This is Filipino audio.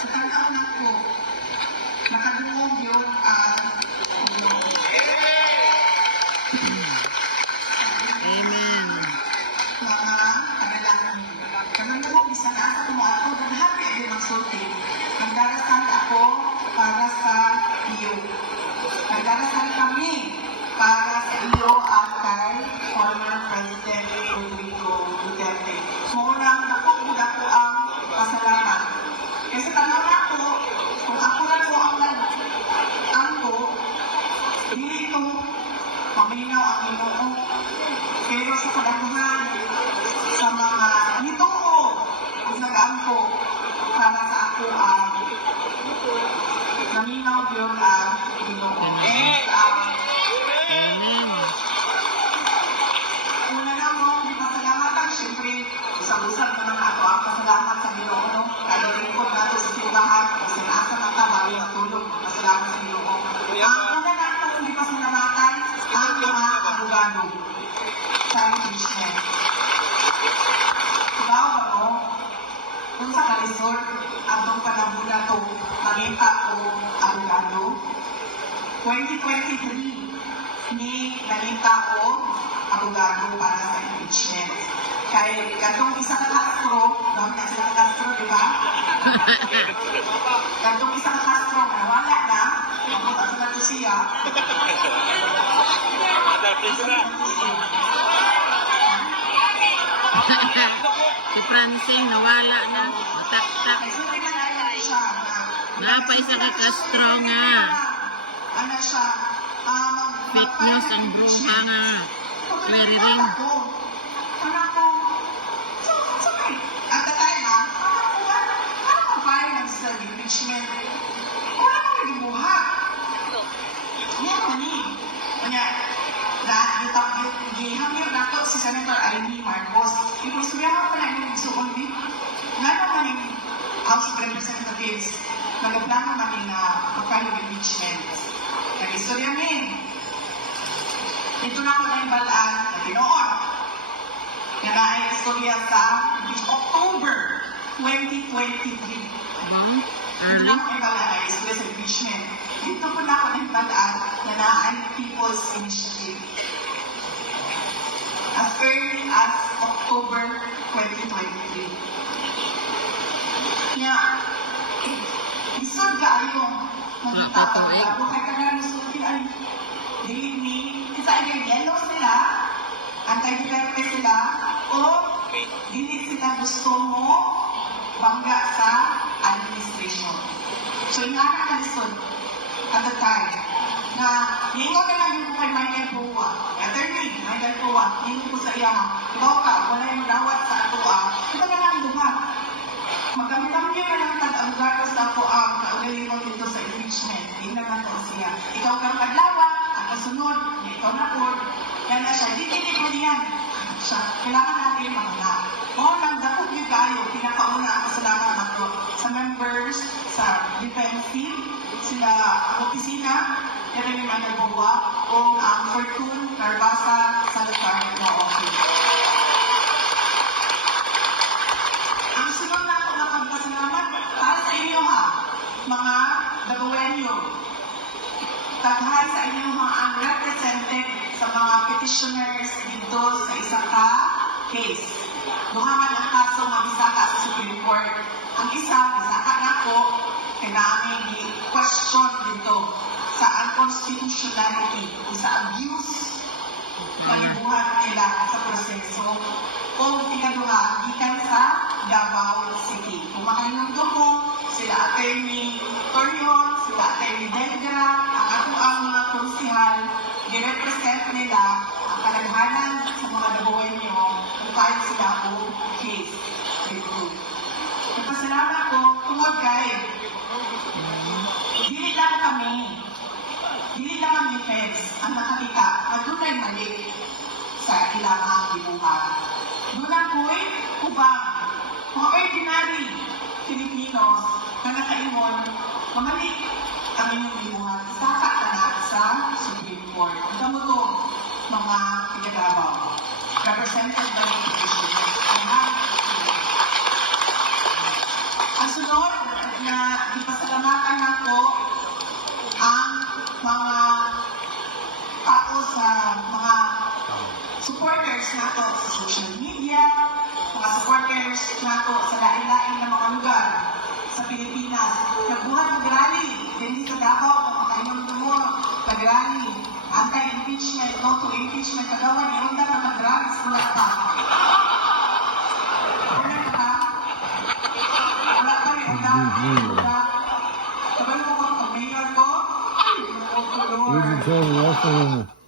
Sa tanaw na ko, nakadungog yun ang Amen. mga kanalangin. Kanalangin, isa na sa kumuha ko, happy ay magsulti. Nagdarasal ako para sa iyo. Nagdarasal kami para sa iyo at kay former President Rodrigo Duterte. Munang nakukula ko ang pasalamat. Kasi tanaw na ko, kung ako na ko ang nag-angko, dito, paminaw ang Ginoo. Pero sa kadaghan, sa mga nitoo, kung nag-angko, para sa ako ang naminaw yun ang Ginoo. Amen. Una na mo, di pasalamatan, syempre, usap-usap naman ako ang pasalamat sa Ginoo, no? Kaya rin ko nato sa simbahan, kasi nasa mata, bago matulog, pasalamat sa Ginoo. Ang una na ako, di pasalamatan, ang mga abogado sa impeachment. Ikaw ba mo, kung sa kalisod, ang itong panahon na ito, makita ko abogado, 2023, ni nakita ko abogado para sa impeachment. Kaya katong isa ka Castro, bakit na sila Castro, di ba? Katong isa ka Castro, wala na, ako sa sila to siya. Si Francine nawala na. Matak-tak. Kasi hindi man ayaw siya na Napa isa ka Castro nga. ano siya, Fake news ang brungha nga. Very ring. At the time, ano ko pa rin sa impeachment? Wala ko rin buhat. Yan mo ni. Kanya, gihangir na to si Senator Amy Marcos. Ipusuyahan pa na yung suon din. Nga naman yung House of Representatives, nagplano man yung pagkain ng impeachment. Nag-istorya min. Ito na ako na yung balaan na tinoon. Yan na ay istorya sa October 2023. Ito na ako yung balaan na istorya sa impeachment. Dito po na ako na yung balaan na na ay People's Initiative. As early as October 2023. Kaya, isod ka ayong magtatawag. Kaya ka na nasukin ay dili ni isa ay yellow sila, anti-Duterte sila, o dili sila gusto mo bangga sa administration. So, yung anak ka lisod at the time, na ningon na lang yung kay Michael Pua, attorney, Michael Pua, ningon ko sa iya, ikaw ka, wala yung dawat sa ato, ito na lang duha. Magkamit-kamit na lang tag-abogado sa ako ang kaulilimon dito sa impeachment. Hindi naman ito siya. Ikaw kang paglawan, ang kasunod, ikaw na po. Yan na siya. Hindi ko niyan. Siya. Kailangan natin mahula. O, nagdakot yung kayo. Pinakauna ang kasalamat ako sa members, sa defensive, sila opisina, kaya rin ang nagbawa, o ang Fortune, Carbasa, Salazar, na office. Ang sunod na ako ng pagpasalamat para sa inyo ha, mga Daguenyo. Taghay sa inyo mga unrepresented sa mga petitioners dito sa isa ka case. Duhaman ang kaso magisaka sa Supreme Court. Ang isa na ako, kailangan i-question dito sa unconstitutionality o sa abuse palibuhat nila sa proseso o ikaduha, gikan sa Davao City. Kung makainundok mo, sila Attorney Torion, sila Attorney Delgra, ang ato ang mga konsihal, i-represent nila ang kalaghanan sa mga Daguenyo kung kahit sila o case. Nagpasalamat ko, tungod kay, dili lang kami, dili lang ang defense ang nakakita na dunay mali sa ilang ang gibuhat. Doon ako'y ubang, mga ordinary Filipinos na nakaingon, mamali kami ng gibuhat. Saka na sa Supreme Court. Ito mo ito, mga pinagabaw. Represented by the petitioners. Ang sunod, na ipasalamatan ako ang mga tao sa mga supporters nato sa social media, mga supporters nato sa lain-lain na mga lugar sa Pilipinas. Nagbuhat ng rally, hindi sa Davao, kapakainom tumor, pag-rally, anti-impeachment, no to impeachment, kagawa ni Onda na mag-rally sa mga tao. Wala ka? Wala ka ni Onda? Kabalo ko kung mayor ko? You can tell the rest of them.